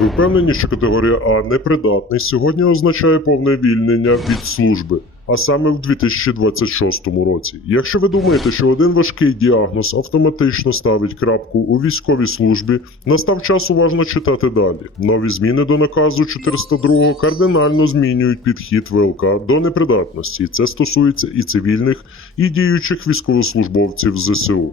Ви впевнені, що категорія А непридатний сьогодні означає повне вільнення від служби, а саме в 2026 році. Якщо ви думаєте, що один важкий діагноз автоматично ставить крапку у військовій службі, настав час уважно читати далі. Нові зміни до наказу 402 кардинально змінюють підхід ВЛК до непридатності. Це стосується і цивільних, і діючих військовослужбовців ЗСУ.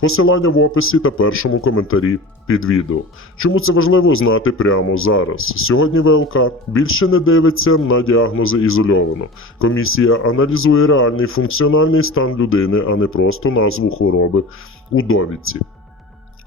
Посилання в описі та першому коментарі під відео. Чому це важливо знати прямо зараз? Сьогодні ВЛК більше не дивиться на діагнози ізольовано. Комісія аналізує реальний функціональний стан людини, а не просто назву хвороби у довідці.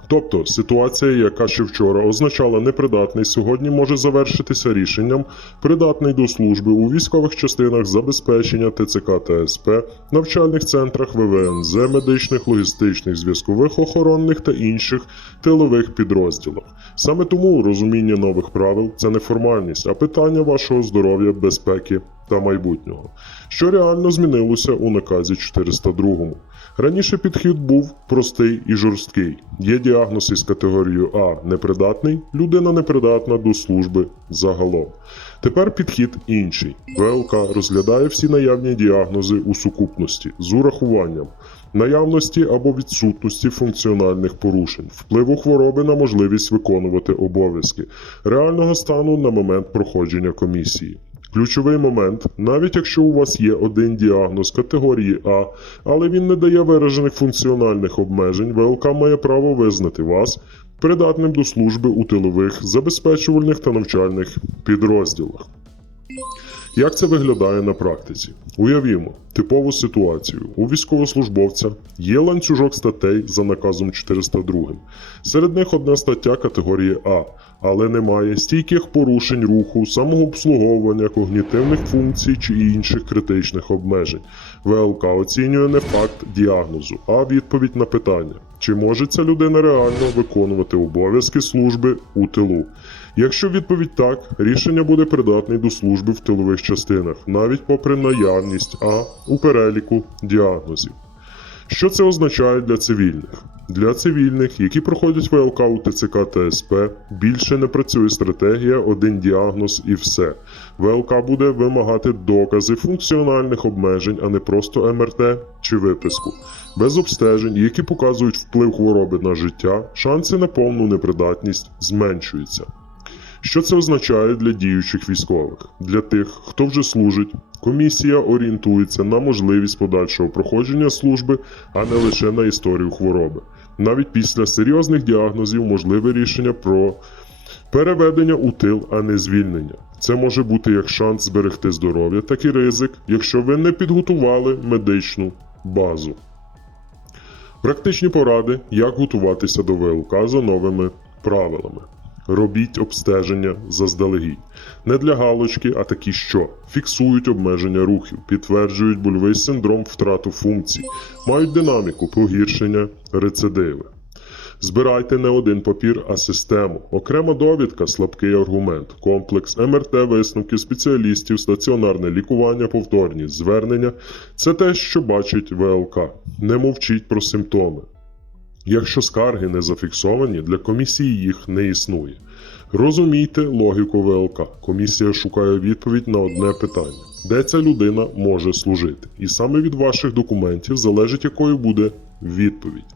Тобто ситуація, яка ще вчора означала непридатний, сьогодні може завершитися рішенням придатний до служби у військових частинах забезпечення ТЦК та СП, навчальних центрах ВВНЗ, медичних, логістичних, зв'язкових, охоронних та інших тилових підрозділах. Саме тому розуміння нових правил це не формальність, а питання вашого здоров'я, безпеки та майбутнього. Що реально змінилося у наказі 402. Раніше підхід був простий і жорсткий. Є діагноз із категорією А непридатний, людина непридатна до служби загалом. Тепер підхід інший. ВЛК розглядає всі наявні діагнози у сукупності з урахуванням наявності або відсутності функціональних порушень, впливу хвороби на можливість виконувати обов'язки, реального стану на момент проходження комісії. Ключовий момент, навіть якщо у вас є один діагноз категорії А, але він не дає виражених функціональних обмежень, ВЛК має право визнати вас придатним до служби у тилових, забезпечувальних та навчальних підрозділах. Як це виглядає на практиці? Уявімо типову ситуацію. У військовослужбовця є ланцюжок статей за наказом 402. Серед них одна стаття категорії А, але немає стійких порушень руху, самообслуговування, когнітивних функцій чи інших критичних обмежень. ВЛК оцінює не факт діагнозу, а відповідь на питання, чи може ця людина реально виконувати обов'язки служби у тилу. Якщо відповідь так, рішення буде придатний до служби в тилових частинах, навіть попри наявність А у переліку діагнозів. Що це означає для цивільних? Для цивільних, які проходять ВЛК у ТЦК та СП, більше не працює стратегія один діагноз і все. ВЛК буде вимагати докази функціональних обмежень, а не просто МРТ чи виписку. Без обстежень, які показують вплив хвороби на життя, шанси на повну непридатність зменшуються. Що це означає для діючих військових? Для тих, хто вже служить, комісія орієнтується на можливість подальшого проходження служби, а не лише на історію хвороби. Навіть після серйозних діагнозів можливе рішення про переведення у тил, а не звільнення. Це може бути як шанс зберегти здоров'я, так і ризик, якщо ви не підготували медичну базу. Практичні поради, як готуватися до ВЛК за новими правилами. Робіть обстеження заздалегідь. Не для галочки, а такі, що фіксують обмеження рухів, підтверджують больовий синдром втрату функцій, мають динаміку, погіршення, рецидиви. Збирайте не один папір, а систему. Окрема довідка, слабкий аргумент, комплекс, МРТ, висновки спеціалістів, стаціонарне лікування, повторні звернення це те, що бачить ВЛК. Не мовчіть про симптоми. Якщо скарги не зафіксовані, для комісії їх не існує. Розумійте логіку ВЛК. Комісія шукає відповідь на одне питання: де ця людина може служити? І саме від ваших документів залежить, якою буде відповідь.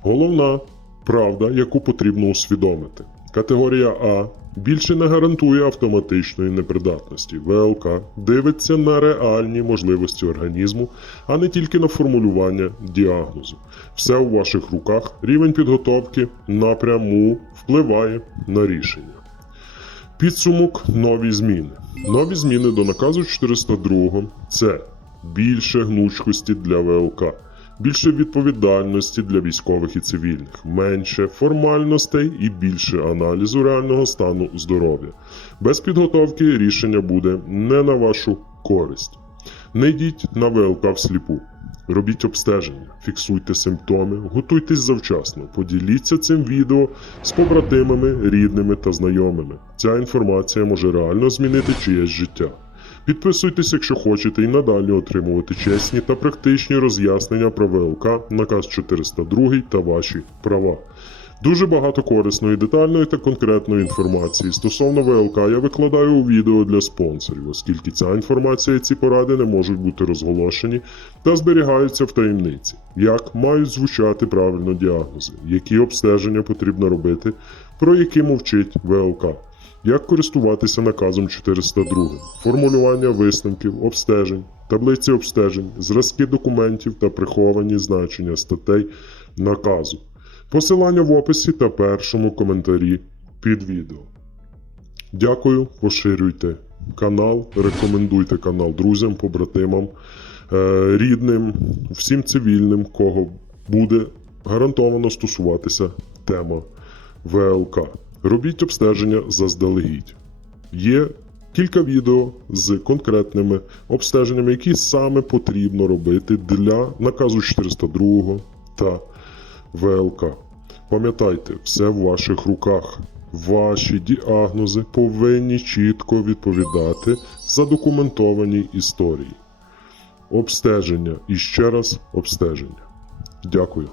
Головна правда, яку потрібно усвідомити. Категорія А більше не гарантує автоматичної непридатності. ВЛК дивиться на реальні можливості організму, а не тільки на формулювання діагнозу. Все у ваших руках, рівень підготовки напряму впливає на рішення. Підсумок нові зміни. Нові зміни до наказу 402 це більше гнучкості для ВЛК. Більше відповідальності для військових і цивільних, менше формальностей і більше аналізу реального стану здоров'я. Без підготовки рішення буде не на вашу користь. Не йдіть на ВЛК всліпу. Робіть обстеження, фіксуйте симптоми, готуйтесь завчасно, поділіться цим відео з побратимами, рідними та знайомими. Ця інформація може реально змінити чиєсь життя. Підписуйтесь, якщо хочете, і надалі отримувати чесні та практичні роз'яснення про ВЛК, наказ 402 та ваші права. Дуже багато корисної, детальної та конкретної інформації стосовно ВЛК я викладаю у відео для спонсорів, оскільки ця інформація і ці поради не можуть бути розголошені та зберігаються в таємниці. Як мають звучати правильно діагнози, які обстеження потрібно робити, про які мовчить ВЛК. Як користуватися наказом 402, формулювання висновків, обстежень, таблиці обстежень, зразки документів та приховані значення статей наказу. Посилання в описі та першому коментарі під відео. Дякую, поширюйте канал, рекомендуйте канал друзям, побратимам, е, рідним, всім цивільним, кого буде гарантовано стосуватися тема ВЛК. Робіть обстеження заздалегідь. Є кілька відео з конкретними обстеженнями, які саме потрібно робити для наказу 402 та ВЛК. Пам'ятайте, все в ваших руках. Ваші діагнози повинні чітко відповідати задокументованій історії. Обстеження і ще раз обстеження. Дякую.